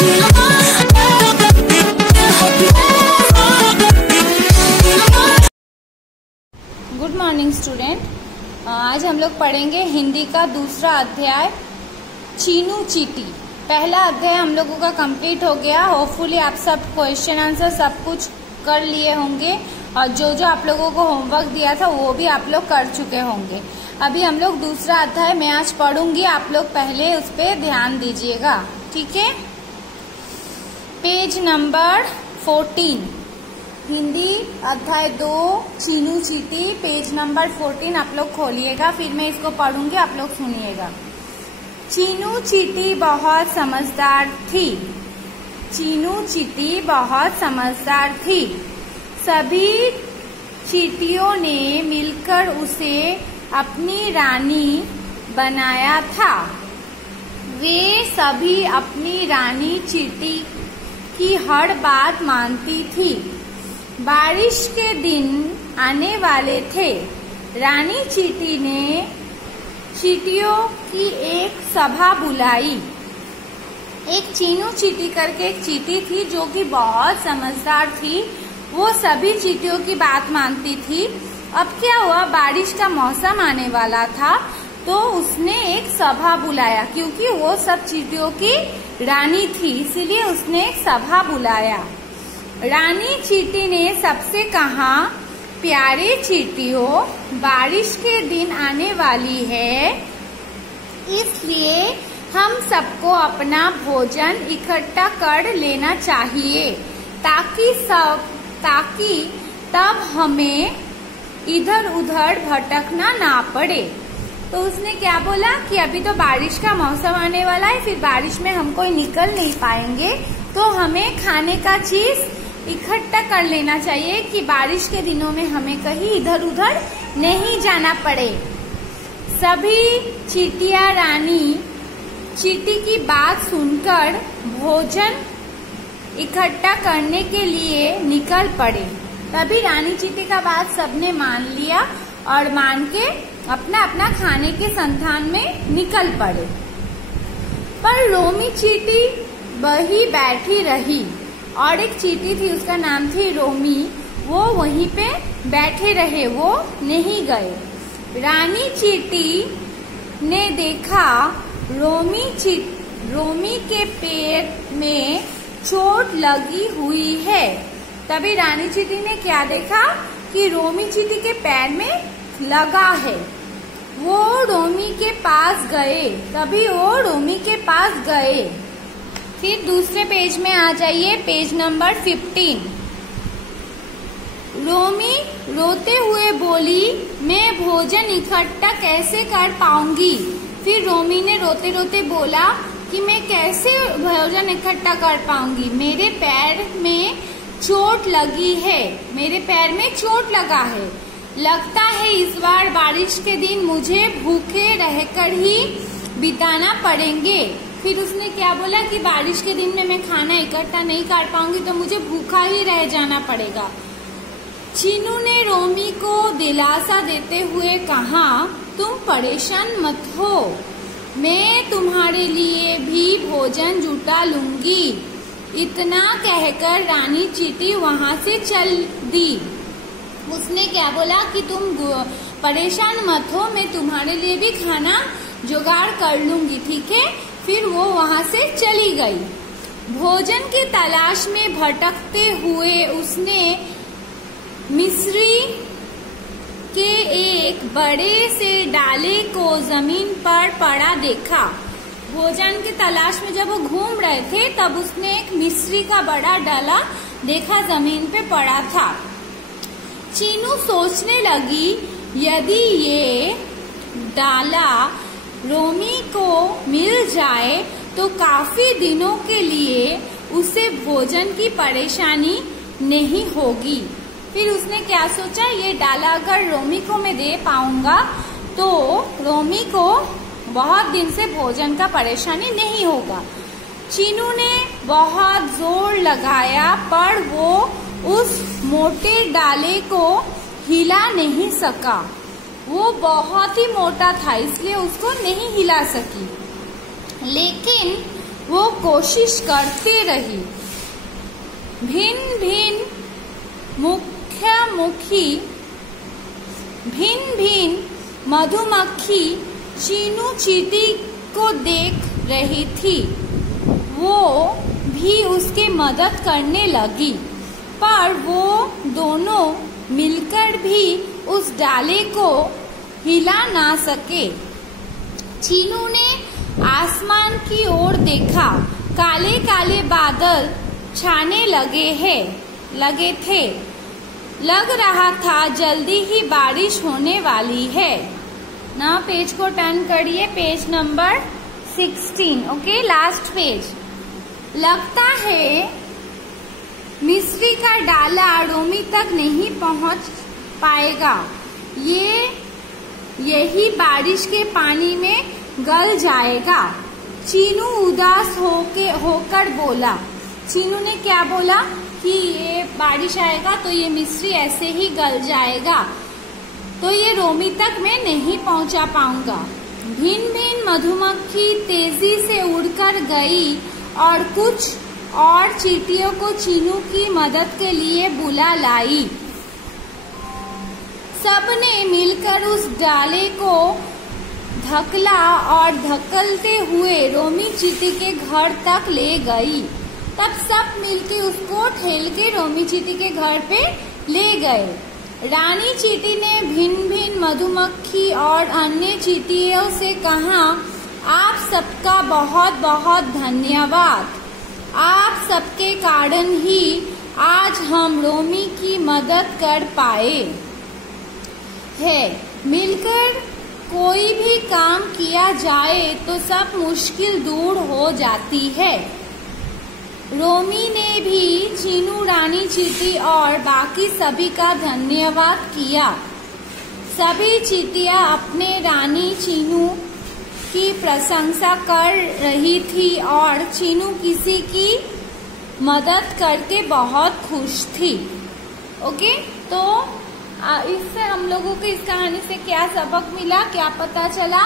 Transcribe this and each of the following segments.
Good morning student. आज हम लोग पढ़ेंगे हिंदी का दूसरा अध्याय चीनू चीटी। पहला अध्याय हम लोगों का कंप्लीट हो गया। होपफुली आप सब क्वेश्चन आंसर सब कुछ कर लिए होंगे और जो जो आप लोगों को होमवर्क दिया था वो भी आप लोग कर चुके होंगे। अभी हम लोग दूसरा अध्याय मैं आज पढ़ूंगी, आप लोग पहले उस पर ध्यान दीजिएगा, ठीक है। पेज नंबर 14 हिंदी अध्याय 2 चीनू चीटी, पेज नंबर 14 आप लोग खोलिएगा, फिर मैं इसको पढ़ूंगी, आप लोग सुनिएगा। चीनू चीटी बहुत समझदार थी। चीनू चीटी बहुत समझदार थी। सभी चींटियों ने मिलकर उसे अपनी रानी बनाया था। वे सभी अपनी रानी चींटी की हर बात मानती थी। बारिश के दिन आने वाले थे। रानी चींटी ने चींटियों की एक सभा बुलाई। एक चीनू चीटी करके एक चींटी थी जो कि बहुत समझदार थी। वो सभी चींटियों की बात मानती थी। अब क्या हुआ, बारिश का मौसम आने वाला था तो उसने एक सभा बुलाया, क्योंकि वो सब चींटियों की रानी थी, इसीलिए उसने एक सभा बुलाया। रानी चींटी ने सबसे कहा, प्यारे चींटियों, बारिश के दिन आने वाली है, इसलिए हम सबको अपना भोजन इकट्ठा कर लेना चाहिए ताकि तब हमें इधर उधर भटकना ना पड़े। तो उसने क्या बोला कि अभी तो बारिश का मौसम आने वाला है, फिर बारिश में हम कोई निकल नहीं पाएंगे, तो हमें खाने का चीज इकट्ठा कर लेना चाहिए कि बारिश के दिनों में हमें कहीं इधर उधर नहीं जाना पड़े। सभी चींटियां रानी चींटी की बात सुनकर भोजन इकट्ठा करने के लिए निकल पड़े। तभी रानी चींटी का बात सबने मान लिया और मान के अपना अपना खाने के संधान में निकल पड़े। पर रोमी चींटी वही बैठी रही और एक चींटी थी, उसका नाम थी रोमी, वो वहीं पे बैठे रहे, वो नहीं गए। रानी चींटी ने देखा रोमी के पैर में चोट लगी हुई है। तभी रानी चींटी ने क्या देखा कि रोमी चींटी के पैर में लगा है। वो रोमी के पास गए। तभी वो रोमी के पास गए। फिर दूसरे पेज में आ जाइए, पेज नंबर 15। रोमी रोते हुए बोली, मैं भोजन इकट्ठा कैसे कर पाऊंगी। फिर रोमी ने रोते रोते बोला कि मैं कैसे भोजन इकट्ठा कर पाऊंगी, मेरे पैर में चोट लगी है, मेरे पैर में चोट लगा है। लगता है इस बार बारिश के दिन मुझे भूखे रहकर ही बिताना पड़ेंगे। फिर उसने क्या बोला कि बारिश के दिन में मैं खाना इकट्ठा नहीं कर पाऊंगी तो मुझे भूखा ही रह जाना पड़ेगा। चीनू ने रोमी को दिलासा देते हुए कहा, तुम परेशान मत हो, मैं तुम्हारे लिए भी भोजन जुटा लूंगी। इतना कहकर रानी चींटी वहां से चल दी। उसने क्या बोला कि तुम परेशान मत हो, मैं तुम्हारे लिए भी खाना जुगाड़ कर लूंगी, ठीक है। फिर वो वहां से चली गई। भोजन की तलाश में भटकते हुए उसने मिस्री के एक बड़े से डाले को जमीन पर पड़ा देखा। भोजन की तलाश में जब वो घूम रहे थे तब उसने एक मिस्री का बड़ा डाला देखा, जमीन पे पड़ा था। चीनू सोचने लगी, यदि ये डाला रोमी को मिल जाए तो काफी दिनों के लिए उसे भोजन की परेशानी नहीं होगी। फिर उसने क्या सोचा, ये डाला अगर रोमी को मैं दे पाऊंगा तो रोमी को बहुत दिन से भोजन का परेशानी नहीं होगा। चीनू ने बहुत जोर लगाया पर वो उस मोटे डाले को हिला नहीं सका। वो बहुत ही मोटा था इसलिए उसको नहीं हिला सकी। लेकिन वो कोशिश करती रही। भिन्न भिन्न मधुमक्खी चीनू चींटी को देख रही थी। वो भी उसकी मदद करने लगी, पर वो दोनों मिलकर भी उस डाले को हिला ना सके। चीनू ने आसमान की ओर देखा। काले काले बादल छाने लगे थे। लग रहा था जल्दी ही बारिश होने वाली है। ना पेज को टर्न करिए, page number 16। Okay, last page. लगता है मिस्री का डाला रोमी तक नहीं पहुंच पाएगा। यही बारिश के पानी में गल जाएगा। चीनू उदास होकर बोला। चीनू ने क्या बोला कि ये बारिश आएगा तो ये मिस्री ऐसे ही गल जाएगा, तो ये रोमी तक मैं नहीं पहुंचा पाऊंगा। भिन्न भिन्न मधुमक्खी तेजी से उड़कर गई और कुछ और चींटियों को चीनू की मदद के लिए बुला लाई। सबने मिलकर उस डाले को धकला और धकलते हुए रोमी चींटी के घर तक ले गई। तब सब मिलके उसको ठेल के रोमी चींटी के घर पे ले गए। रानी चींटी ने भिन्न भिन्न मधुमक्खी और अन्य चींटियों से कहा, आप सबका बहुत बहुत धन्यवाद। आप सबके कारण ही आज हम रोमी की मदद कर पाए हैं। मिलकर कोई भी काम किया जाए तो सब मुश्किल दूर हो जाती है। रोमी ने भी चीनू, रानी चींटी और बाकी सभी का धन्यवाद किया। सभी चींटियां अपने रानी चीनू की प्रशंसा कर रही थी और चीनू किसी की मदद करके बहुत खुश थी। ओके, तो इससे हम लोगों को इस कहानी से क्या सबक मिला, क्या पता चला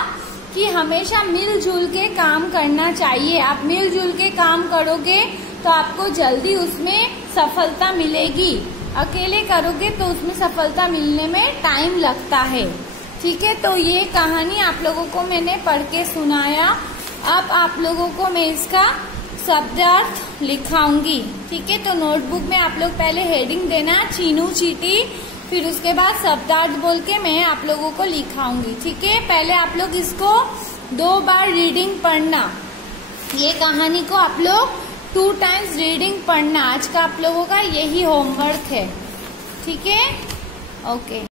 कि हमेशा मिलजुल के काम करना चाहिए। आप मिलजुल के काम करोगे तो आपको जल्दी उसमें सफलता मिलेगी। अकेले करोगे तो उसमें सफलता मिलने में टाइम लगता है। ठीक है, तो ये कहानी आप लोगों को मैंने पढ़ के सुनाया। अब आप लोगों को मैं इसका शब्दार्थ लिखाऊंगी। ठीक है, तो नोटबुक में आप लोग पहले हेडिंग देना चीनू चींटी, फिर उसके बाद शब्दार्थ बोल के मैं आप लोगों को लिखाऊंगी। ठीक है, पहले आप लोग इसको 2 बार रीडिंग पढ़ना। ये कहानी को आप लोग 2 टाइम्स रीडिंग पढ़ना। आज का आप लोगों का यही होमवर्क है। ठीक है, ओके।